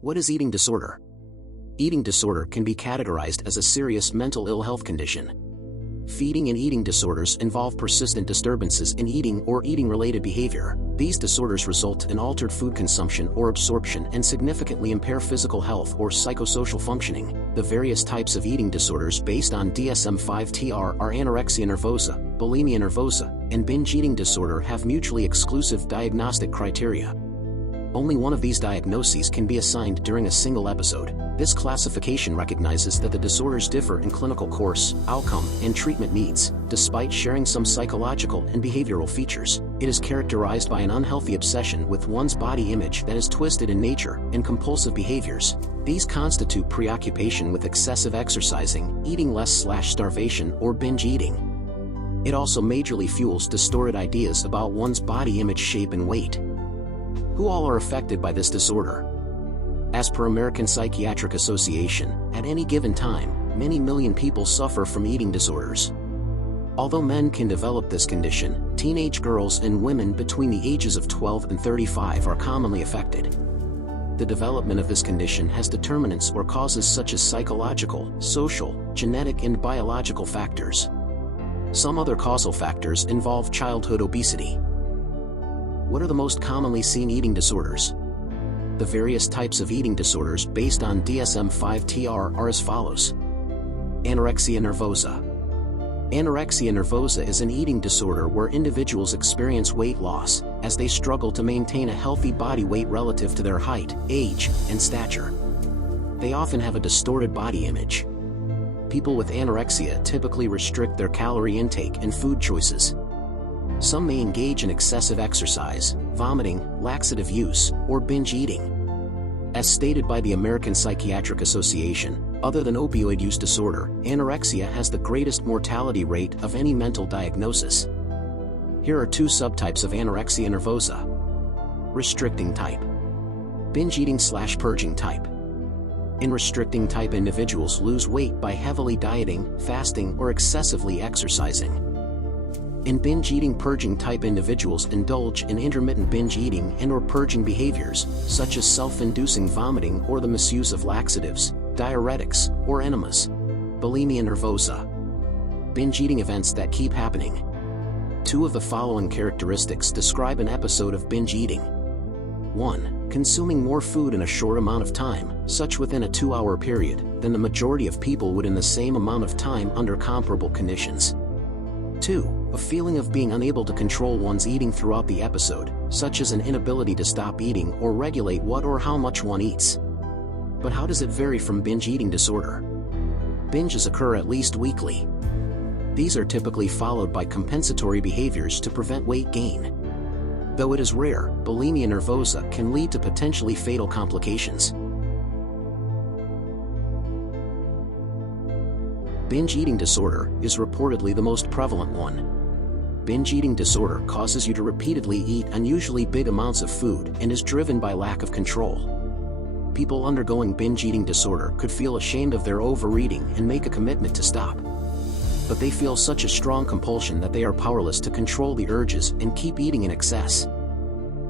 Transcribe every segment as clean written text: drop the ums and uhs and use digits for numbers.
What is eating disorder? Eating disorder can be categorized as a serious mental ill health condition. Feeding and eating disorders involve persistent disturbances in eating or eating-related behavior. These disorders result in altered food consumption or absorption and significantly impair physical health or psychosocial functioning. The various types of eating disorders based on DSM-5-TR are anorexia nervosa, bulimia nervosa, and binge eating disorder have mutually exclusive diagnostic criteria. Only one of these diagnoses can be assigned during a single episode. This classification recognizes that the disorders differ in clinical course, outcome, and treatment needs, despite sharing some psychological and behavioral features. It is characterized by an unhealthy obsession with one's body image that is twisted in nature, and compulsive behaviors. These constitute preoccupation with excessive exercising, eating less/starvation, or binge eating. It also majorly fuels distorted ideas about one's body image, shape, and weight. Who all are affected by this disorder? As per American Psychiatric Association, at any given time, many million people suffer from eating disorders. Although men can develop this condition, teenage girls and women between the ages of 12 and 35 are commonly affected. The development of this condition has determinants or causes such as psychological, social, genetic, and biological factors. Some other causal factors involve childhood obesity. What are the most commonly seen eating disorders? The various types of eating disorders based on DSM-5-TR are as follows. Anorexia nervosa. Anorexia nervosa is an eating disorder where individuals experience weight loss as they struggle to maintain a healthy body weight relative to their height, age, and stature. They often have a distorted body image. People with anorexia typically restrict their calorie intake and food choices. Some may engage in excessive exercise, vomiting, laxative use, or binge eating. As stated by the American Psychiatric Association, other than opioid use disorder, anorexia has the greatest mortality rate of any mental diagnosis. Here are two subtypes of anorexia nervosa. Restricting type. Binge eating/purging type. In restricting type, individuals lose weight by heavily dieting, fasting, or excessively exercising. In binge eating purging type, individuals indulge in intermittent binge eating and/or purging behaviors, such as self-inducing vomiting or the misuse of laxatives, diuretics, or enemas. Bulimia nervosa. Binge eating events that keep happening. Two of the following characteristics describe an episode of binge eating. 1. Consuming more food in a short amount of time, such within a 2-hour period, than the majority of people would in the same amount of time under comparable conditions. 2. A feeling of being unable to control one's eating throughout the episode, such as an inability to stop eating or regulate what or how much one eats. But how does it vary from binge eating disorder? Binges occur at least weekly. These are typically followed by compensatory behaviors to prevent weight gain. Though it is rare, bulimia nervosa can lead to potentially fatal complications. Binge eating disorder is reportedly the most prevalent one. Binge eating disorder causes you to repeatedly eat unusually big amounts of food and is driven by lack of control. People undergoing binge eating disorder could feel ashamed of their overeating and make a commitment to stop. But they feel such a strong compulsion that they are powerless to control the urges and keep eating in excess.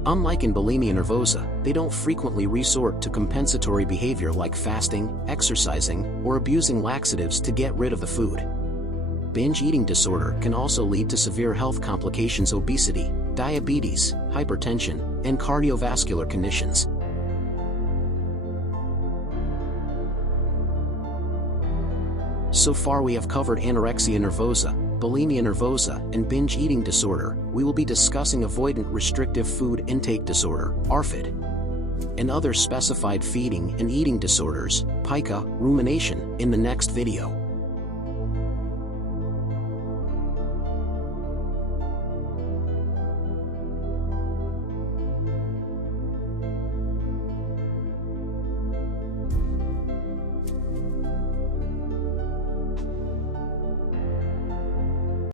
Unlike in bulimia nervosa, they don't frequently resort to compensatory behavior like fasting, exercising, or abusing laxatives to get rid of the food. Binge eating disorder can also lead to severe health complications: obesity, diabetes, hypertension, and cardiovascular conditions. So far we have covered anorexia nervosa, bulimia nervosa, and binge eating disorder. We will be discussing avoidant restrictive food intake disorder, ARFID, and other specified feeding and eating disorders, pica, rumination, in the next video.